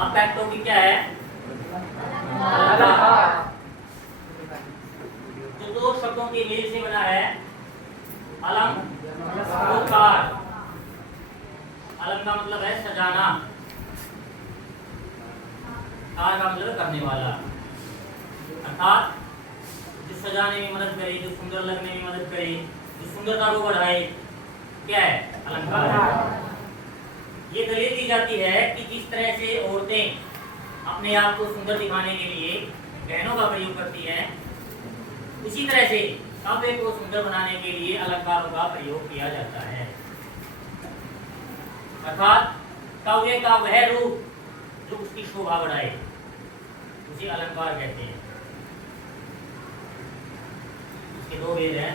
आपका टॉपिक क्या है? जो दो शब्दों के मेल से बना है अलंकार। अलंकार का मतलब है सजाना, कार का मतलब करने वाला, अर्थात जो सजाने में मदद करे, जो सुंदर लगने में मदद करे, जो सुंदरता को बढ़ाए, क्या है? अलंकार है। ये दलील दी जाती है कि जिस तरह से औरतें अपने आप को सुंदर दिखाने के लिए गहनों का प्रयोग करती हैं, उसी तरह से काव्य को सुंदर बनाने के लिए अलंकारों का प्रयोग किया जाता है। अर्थात काव्य का वह रूप जो उसकी शोभा बढ़ाए, उसे अलंकार कहते हैं। इसके दो भेद हैं,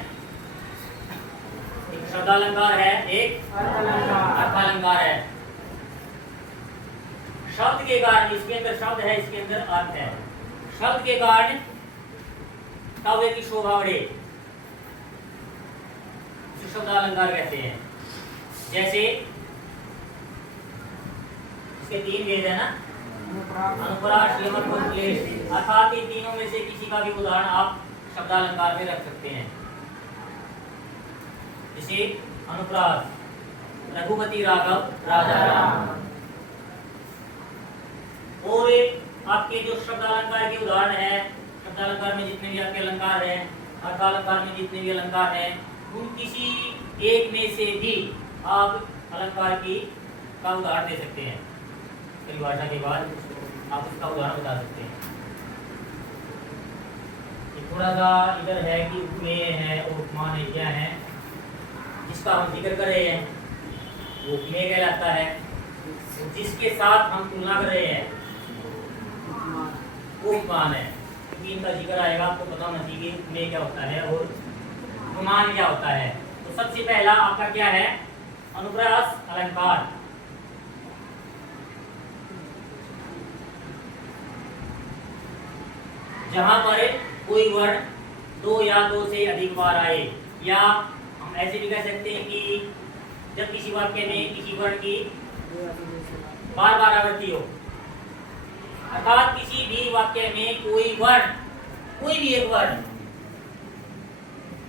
एक शब्दालंकार है, एक अर्थालंकार है। शब्द के कारण, इसके अंदर शब्द है, इसके अंदर अर्थ है। शब्द के कारण काव्य की शोभा बढ़े, इसे शब्दालंकार कहते हैं। जैसे इसके तीन भेद है ना, अनुप्रास, यमक और क्लेश। अर्थात इन तीनों में से किसी का भी उदाहरण आप शब्दालंकार में रख सकते हैं। जैसे अनुप्रास, रघुपति राघव राजा राम। और आपके जो शब्दालंकार के उदाहरण है, शब्दालंकार में जितने भी आपके अलंकार हैं, अर्थालंकार में जितने भी अलंकार हैं, उन किसी एक में से भी आप अलंकार की का उदाहरण दे सकते हैं। परिभाषा के बाद आप उसका उदाहरण बता सकते हैं। थोड़ा सा इधर है कि उपमेय है और उपमान है, क्या है जिसका हम जिक्र कर रहे हैं वो उपमेय कहलाता है। जिसके साथ हम तुलना कर रहे हैं वो उपमान है। क्योंकि इनका जिक्र आएगा, आपको पता होना चाहिए कि उपमेय क्या होता है और उपमान क्या होता है। तो सबसे पहला आपका क्या है? अनुप्रास अलंकार। जहां पर कोई वर्ण दो या दो से अधिक बार आए, या हम ऐसे भी कह सकते हैं कि जब किसी वाक्य में किसी वर्ण की बार बार आवृत्ति हो, अर्थात किसी भी वाक्य में कोई वर्ण, कोई भी एक वर्ण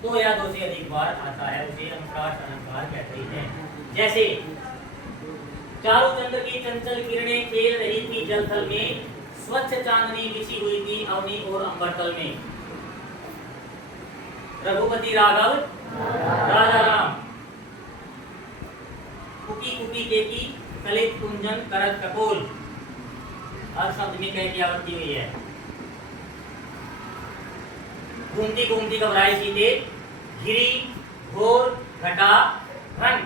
दो या दो से अधिक बार आता है, उसे अनुप्रास अलंकार कहते हैं। जैसे चारों चंद्र की चंचल किरणें खेल रही थी जल थल में, स्वच्छ चांदनी बिछी हुई थी अवनी और अंबर तल में। रघुपति राघव राजा राम। कुकी कुकी केकी कलित कुंजन करत कपोल। हर शब्द में कह की आवृत्ति हुई है। घूमती घूमती घबराई सीते, घिरी घोर घटा घन।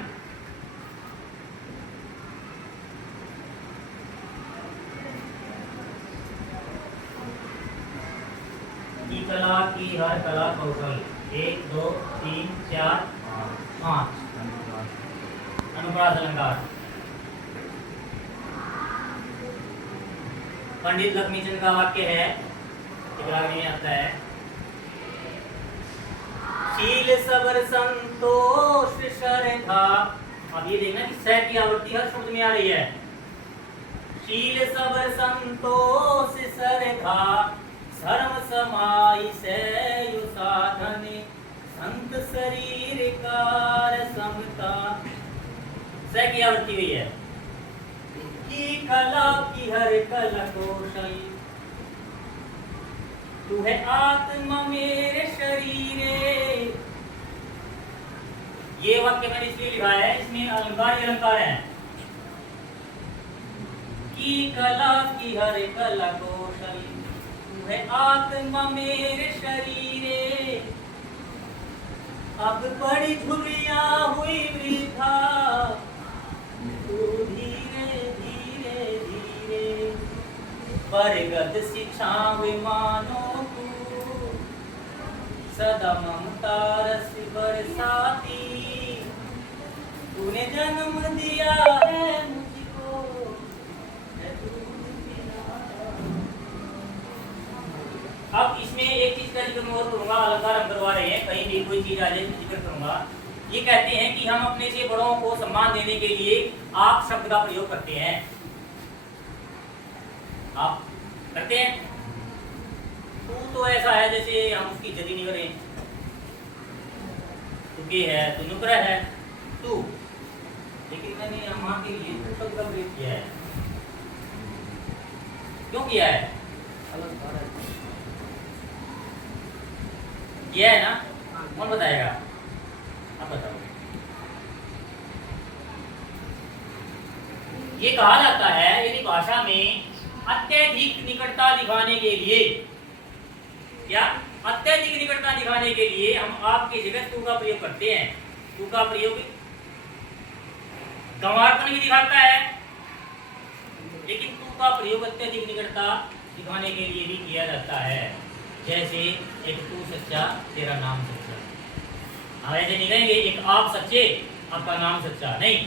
की कला की हर कला कौशल। 1 2 3 4 5 अनुप्रास अलंकार। पंडित लक्ष्मीचंद का वाक्य है, इकरार में आता है, शील सबर संतोष श्रद्धा। अब ये देखना कि स की आवृत्ति हर शब्द में आ रही है। शील सबर संतोष श्रद्धा, धर्म समाई सेयु साधन, संत शरीर कार समता। स की आवृत्ति हुई है। की कला की हर कला कौशल, तू है आत्मा मेरे शरीरे। ये वाक्य मैंने इसलिए लिखा है, इसमें अलंकार ही अलंकार है। की कला की हर कला कौशल, तू है आत्मा मेरे शरीरे। अब बड़ी झुर्रिया हुई वृथा, तू धीरे धीरे धीरे परगत शिक्षा विमानो तू। सदा ममता रस बरसाती, तूने जन्म दिया है मुझको। अब इसमें एक चीज का जिक्र मैं और करूंगा, अलंकार हम करवा रहे हैं, कहीं भी कोई चीज आ जाए तो जिक्र करूंगा। ये कहते हैं कि हम अपने से बड़ों को सम्मान देने के लिए आप शब्द का प्रयोग करते हैं। आप करते हैं। तू तो ऐसा है जैसे हम उसकी इज्जत ही नहीं करें। तू के है, तू नुकरा है, तू। लेकिन मैंने माँ के लिए तू शब्द का प्रयोग किया है। क्यों किया है? किया है ना? कौन बताएगा? आप बताओ। ये कहा जाता है यदि भाषा में अत्यधिक निकटता दिखाने के लिए, क्या अत्यधिक निकटता दिखाने के लिए हम आपकी जगह तू का प्रयोग करते हैं। तू का प्रयोग गंवारपन भी दिखाता है, लेकिन तू का प्रयोग अत्यधिक निकटता दिखाने के लिए भी किया जाता है। जैसे एक तू सच्चा तेरा नाम सच्चा। हम ऐसे नहीं कहेंगे एक आप सच्चे आपका नाम सच्चा, नहीं।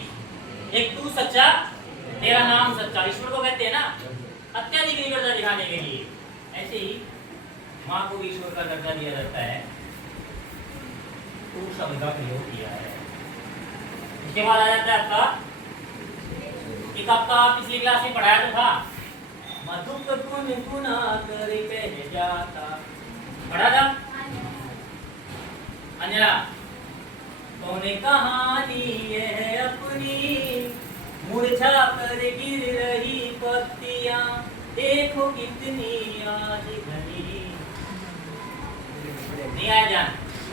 एक तू सच्चा तेरा नाम सच्चा, ईश्वर को कहते हैं ना अत्यधिक निकटता दिखाने के लिए। ऐसे ही माँ को भी ईश्वर का दर्जा दिया जाता है, तू शब्द का प्रयोग किया है। इसके बाद आ जाता है आपका एक आपका पिछली क्लास में पढ़ाया तो था, मधुप गुण गुना कर कह जाता। पढ़ा था अंजना? तूने कहानी है अपनी मुरझा कर गिर रही पत्तियां, देखो कितनी आज घनी। नहीं आया ध्यान?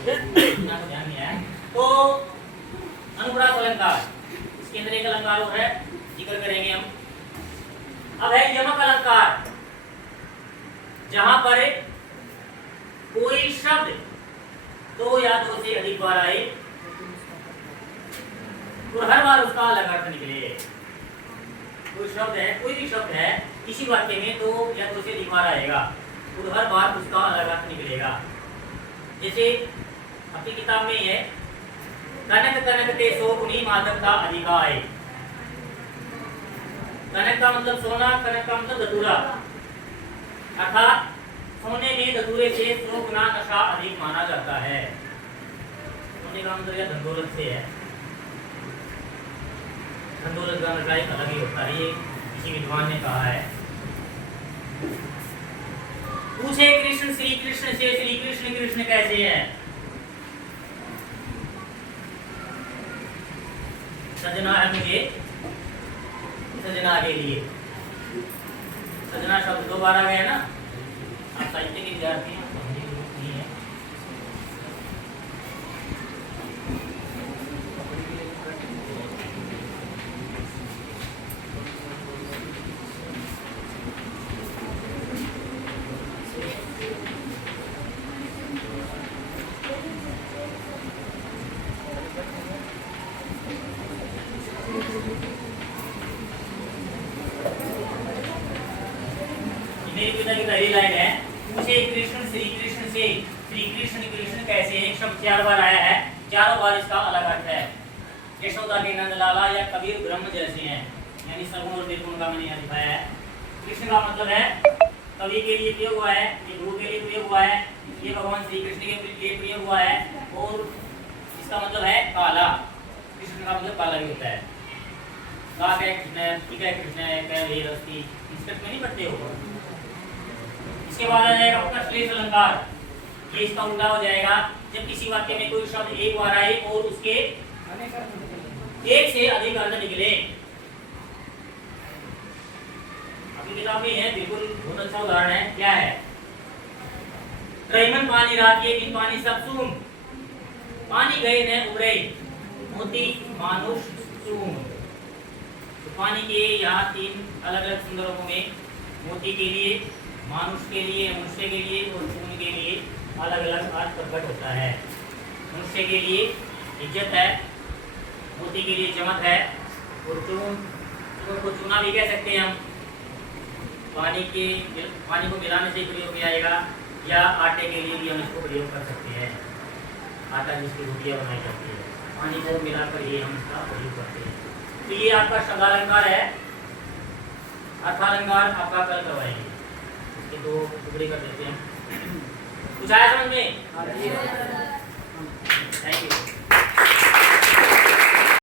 ध्यान नहीं आया तो अनुप्रास अलंकार, इसके अंदर एक अलंकार और है, जिक्र करेंगे हम। अब है यमक अलंकार, जहां पर कोई शब्द दो या दो से अधिक बार आए और हर बार उसका अलग अर्थ निकले। कोई शब्द है, कोई भी शब्द है, किसी वाक्य में दो या दो से अधिक बार आएगा और हर बार उसका अलग अर्थ निकलेगा। जैसे अपनी किताब में है, कनक कनक ते सोकुनी मादकता अधिका है। कनक का मतलब सोना, कनक का मतलब धतूरा, अर्थात सोने में धतूरे से 100 गुना नशा अधिक माना जाता है। सोने का मतलब यह धनदौलत से है। धनदौलत का नशा एक अलग ही होता है, ये किसी विद्वान ने कहा है। पूछे कृष्ण श्री कृष्ण से, श्री कृष्ण कृष्ण कैसे है? सजना है मुझे सजना के लिए। सजना शब्द 2 बार आ गया ना। आप साहित्य के विद्यार्थी हैं, समझने की जरूरत नहीं है। मेरी पिता की पहली लाइन है, पूछे कृष्ण श्री कृष्ण से, श्री कृष्ण कृष्ण कैसे है? एक शब्द 4 बार आया है, चारों बार इसका अलग अर्थ है। यशोदा के नंद लाला या कबीर ब्रह्म जैसे हैं, यानी सगुण और निर्गुण का मैंने यहाँ दिखाया है। कृष्ण का मतलब है कवि के लिए प्रयोग हुआ है, ये गुरु के लिए प्रयोग हुआ है, ये भगवान श्री कृष्ण के लिए प्रयोग हुआ है, और इसका मतलब है काला। कृष्ण का मतलब काला भी होता है। का है कृष्ण, ठीक है कृष्ण है, कह रही रस्ती, संस्कृत में नहीं पढ़ते हो। इसके बाद आ जाएगा आपका श्लेष अलंकार, ये इसका उल्टा हो जाएगा। जब किसी वाक्य में कोई शब्द एक बार आए और उसके एक से अधिक अर्थ निकले। अपनी किताब में है, बिल्कुल बहुत अच्छा उदाहरण है। क्या है? रहीमन पानी रात ये दिन पानी सब सुम, पानी गए न उड़े मोती मानुष सुम। तो पानी के यहाँ 3 अलग अलग संदर्भों में मोती के लिए, मानुष के लिए, मनुष्य के लिए और चून के लिए अलग अलग अर्थ प्रकट होता है। मनुष्य के लिए इज्जत है, मोती के लिए चमक है, और चून को चूना भी कह सकते हैं हम। पानी को मिलाने से प्रयोग किया जाएगा, या आटे के लिए भी हम इसको प्रयोग कर सकते हैं। आटा जिसकी रोटियाँ बनाई जाती है, पानी को मिलाकर ही हम इसका प्रयोग करते हैं। तो ये आपका शब्दालंकार है। अर्थालंकार आपका कल करवाएंगे, इसके 2 टुकड़े कर देते हैं। कुछ आया समझ में? Thank you.